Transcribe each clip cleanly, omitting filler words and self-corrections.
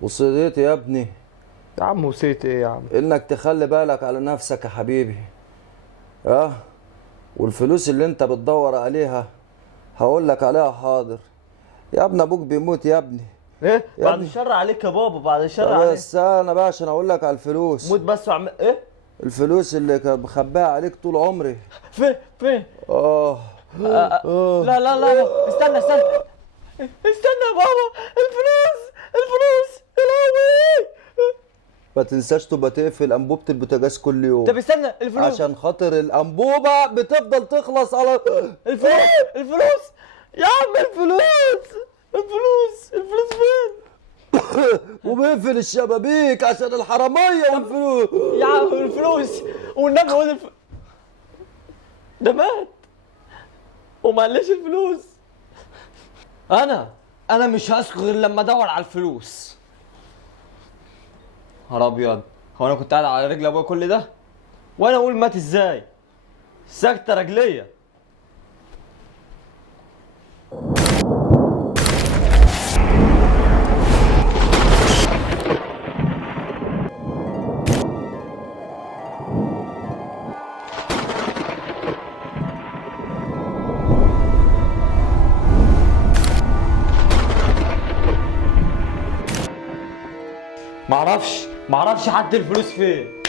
وصيت يا ابني يا عم وصيت ايه يا عم؟ انك تخلي بالك على نفسك يا حبيبي. اه والفلوس اللي انت بتدور عليها هقول لك عليها حاضر. يا ابني ابوك بيموت يا ابني. ايه؟ يا بعد ابني. الشر عليك يا بابا، بعد الشر طب عليك. استنى بقى عشان اقول لك على الفلوس. موت بس وعم ايه؟ الفلوس اللي كان مخبيها عليك طول عمري. فين؟ اه لا لا لا، استنى استنى يا بابا، الفلوس يا لهوي. ما تنساش تبقى تقفل انبوبة البوتاجاز كل يوم. طب استنى، الفلوس عشان خاطر الانبوبة بتفضل تخلص على الفلوس يا عم، الفلوس فين؟ وبيقفل الشبابيك عشان الحرامية والفلوس. يا عم الفلوس والنبي هو ده مات ومعلش الفلوس. انا مش هسكت غير لما ادور على الفلوس. نهار ابيض، هو انا كنت قاعد على رجل ابويا كل ده وانا اقول مات ازاي؟ سكتة رجلية. معرفش حتى الفلوس فين.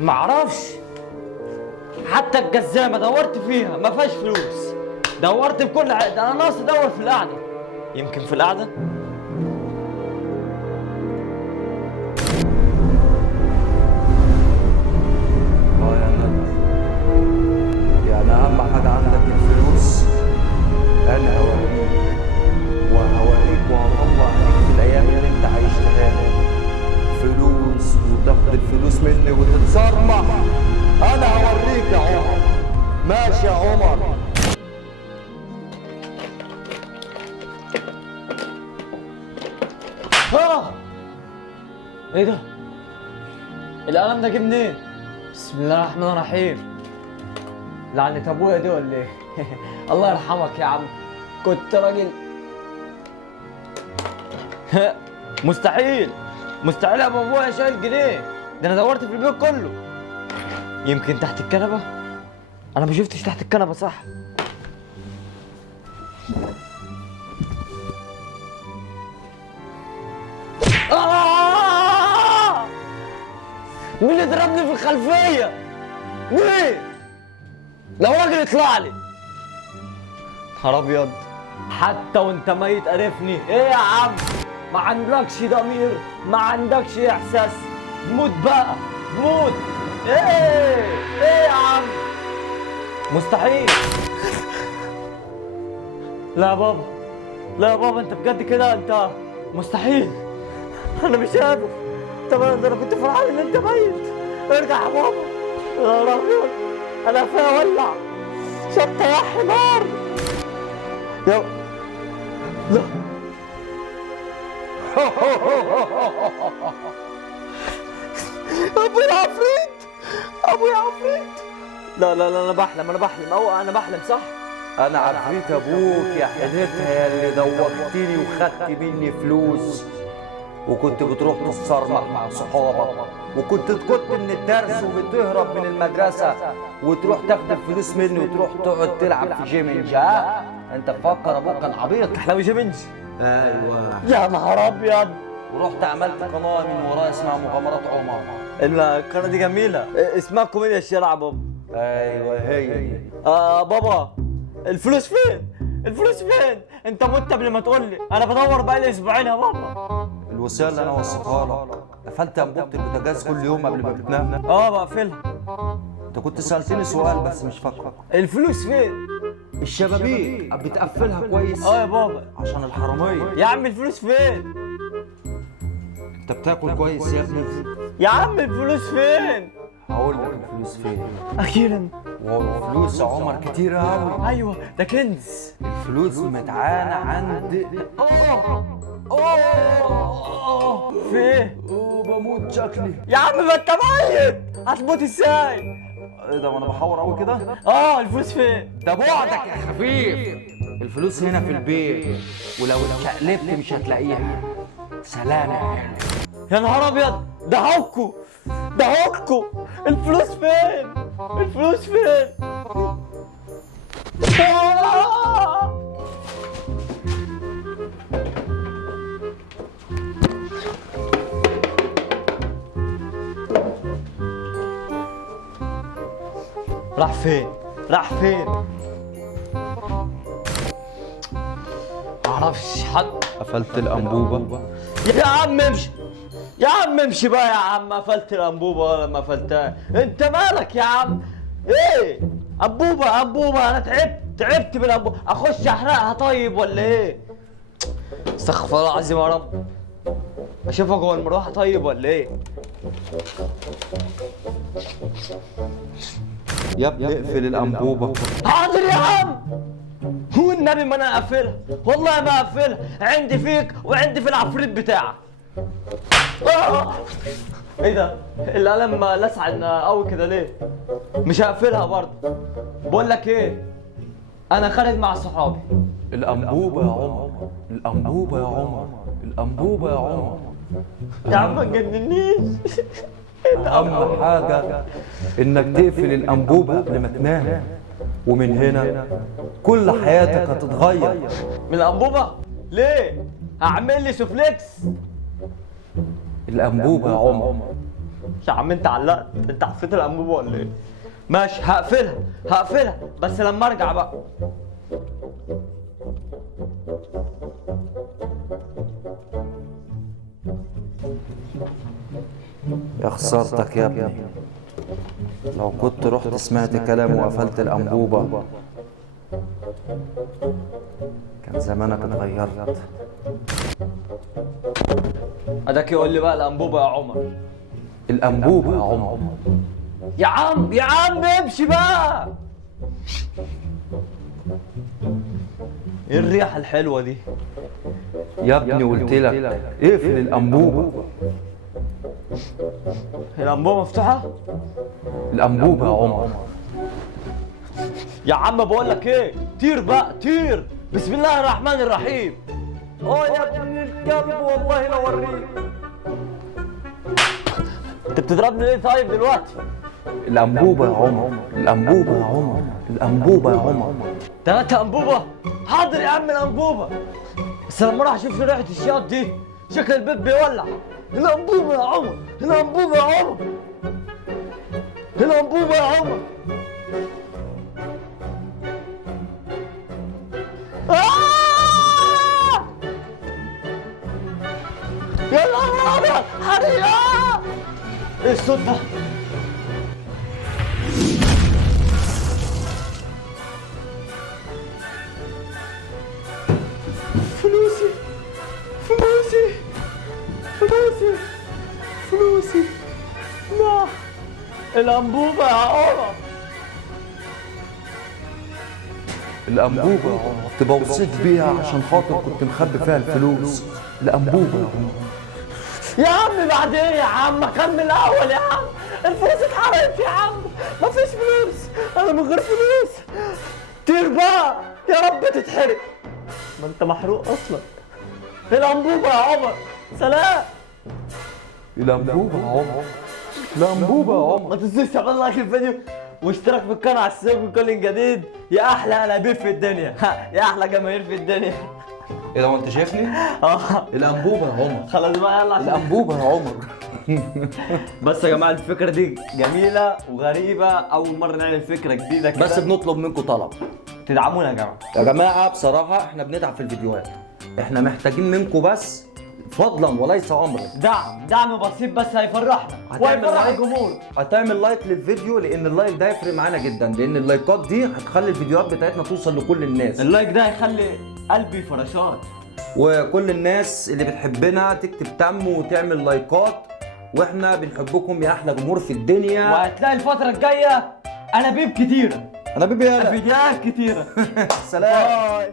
معرفش حتى الجزامة دورت فيها ما فيهاش فلوس. دورت بكل ده انا ناقص ادور في القعدة. يمكن في القعدة. يا ندى، يعني اهم حاجة عندك الفلوس. انا وهوريك وهطلع عليك في الايام اللي انت عايشتها لي فلوس، وتاخد الفلوس مني وتتصرمح. انا هوريك يا عمر. ماشي يا عمر. ايه ده؟ القلم ده جه منين؟ بسم الله الرحمن الرحيم. لعنة ابويا دي ولا ايه؟ الله يرحمك يا عم، كنت راجل. مستحيل يا ابويا شايل جنيه، ده انا دورت في البيت كله. يمكن تحت الكنبه. انا ما شفتش تحت الكنبه صح. مين اللي ضربني في الخلفيه؟ مين؟ لو راجل يطلع لي. نهار ابيض، حتى وانت ميت قرفني. ايه يا عم؟ ما عندكش ضمير؟ ما عندكش احساس؟ موت بقى، موت. ايه يا عم؟ مستحيل. لا يا بابا انت بجد كده؟ انت مستحيل. انا مش قادر. طب انا كنت فرحان ان انت ميت. ارجع يا بابا. يا ابيض، انا فيها ولع. شطه يا حمار. يا لا. ابويا عفريت. لا انا بحلم انا بحلم صح. انا عفريت ابوك يا حدتها يا اللي دوختني وخدت مني فلوس، وكنت بتروح تتصرمح مع صحابك، وكنت من الدرس وبتهرب من المدرسه وتروح تاخد الفلوس مني وتروح تقعد تلعب في جيمنج. انت مفكر ابوك كان عبيط؟ تحلم جيمنج؟ ايوه. يا نهار ابيض. ورحت عملت قناه من ورايا اسمها مغامرات عمر. القناه دي جميله، اسمها كوميديا الشارع بابا. ايوه هي. بابا الفلوس فين؟ انت مت قبل ما تقول لي. انا بدور بقالي اسبوعين يا بابا. الوصيه اللي انا وصيتها لك، قفلت انبوبه البوتاجاز كل يوم قبل ما بتنام. بقفلها. انت كنت سالتني سؤال بس مش فاكره. الفلوس فين؟ الشبابيك بتقفلها كويس. يا بابا عشان الحراميه. يا عم الفلوس فين؟ انت بتاكل كويس يا ابني؟ يا عم الفلوس فين؟ هقول لك الفلوس فين. اخيرا. والفلوس يا عمر كتير قوي. ايوه ده كنز. الفلوس متعانه عند في ايه؟ بموت شكلي. يا عم ما انت ميت، هتموت ازاي؟ ايه ده وانا بحور قوي كده؟ الفلوس فين؟ ده بعدك يا خفيف. الفلوس هنا في البيت، ولو اتشقلبت مش هتلاقيها. سلام يا حلو. يا نهار ابيض، ده هوكو، ده هوكو. الفلوس فين؟ الفلوس فين؟ راح فين؟ راح فين؟ معرفش حد. قفلت الانبوبه. يا عم امشي، يا عم امشي بقى يا عم. قفلت الانبوبه ولا ما قفلتها؟ انت مالك يا عم؟ ايه؟ انبوبه انبوبه، انا تعبت بالانبوبه. اخش احرقها طيب ولا ايه؟ استغفر الله العظيم يا رب. اشوفها جوه المروحه طيب ولا ايه؟ يا ابني اقفل الانبوبه. حاضر يا عم. هو النبي ما انا اقفلها، والله ما اقفلها. عندي فيك وعندي في العفريت بتاعك. ايه ده؟ القلم لسع قوي كده ليه؟ مش هقفلها برضه. بقول لك ايه؟ انا خارج مع صحابي. الانبوبه يا عمر، الانبوبه يا عمر، الانبوبه يا عمر. يا عم ما تجننيش. اهم حاجه انك تقفل الانبوبه قبل ما تنام، ومن هنا كل حياتك هتتغير. من الانبوبه؟ ليه؟ هعمل لي سوفليكس. الانبوبه يا عمر. يا عم انت علقت، انت حفيت الانبوبه ولا ايه؟ ماشي هقفلها، هقفلها بس لما ارجع بقى. يا خسارتك يا ابني، لو كنت رحت سمعت كلام وقفلت الانبوبه كان زمانك اتغيرت. اداك يقول لي بقى الانبوبه يا عمر. الانبوبه يا عمر. يا عم يا عم امشي بقى. ايه الريحه الحلوه دي؟ يا ابني قلت لك اقفل الانبوبه. الانبوبه مفتوحه؟ الانبوبه يا عمر. يا عم بقول لك ايه، طير بقى طير. بسم الله الرحمن الرحيم. يا ابن الكلب والله لو اوريك. انت بتضربني ليه طيب دلوقتي؟ الانبوبه يا عمر، الانبوبه يا عمر، الانبوبه يا عمر. 3 انبوبه؟ حاضر يا عم الانبوبه. بس لما اروح اشوف ريحه الشياط دي شكل البيت بيولع. الانبوبه يا عمر، الانبوبه يا عمر، الانبوبه يا عمر. يا نهار ابيض، حريقه. ايه الصوت ده؟ فلوسي فلوسي فلوسي فلوسي. لا، الانبوبه يا عمر. الانبوبه يا عمر تبقى وصيت بيها عشان خاطر كنت مخبي فيها الفلوس. الانبوبه يا عمر. يا عم بعد ايه يا عم؟ كمل الاول يا عم. الفلوس اتحرقت يا عم، مفيش فلوس. انا من غير فلوس. طير بقى يا رب تتحرق. ما انت محروق اصلا. الانبوبه يا عمر. سلام. الانبوبه يا عمر، الانبوبه يا عمر. ما تنسوش تعمل لايك للفيديو واشتراك في القناه على السبب كل جديد. يا احلى انابيب في الدنيا. يا احلى جماهير في الدنيا. ايه ده وانت شايفني؟ الانبوبه يا عمر. خلاص بقى يلا عشان الانبوبه يا عمر. بس يا جماعه الفكره دي جميله وغريبه، اول مره نعمل فكره جديده كده. بس بنطلب منكم طلب، تدعمونا يا جماعه. يا جماعه بصراحه احنا بنتعب في الفيديوهات، احنا محتاجين منكم بس فضلا وليس امرا دعم بسيط بس هيفرحنا وهيفرح الجمهور. هتعمل لايك للفيديو لان اللايك ده هيفرق معانا جدا، لان اللايكات دي هتخلي الفيديوهات بتاعتنا توصل لكل الناس. اللايك ده هيخلي قلبي فراشات، وكل الناس اللي بتحبنا تكتب تم وتعمل لايكات، واحنا بنحبكم يا احلى جمهور في الدنيا. وهتلاقي الفتره الجايه انابيب كتيره، انابيب يالا، فيديوهات كتيره. سلام. باي.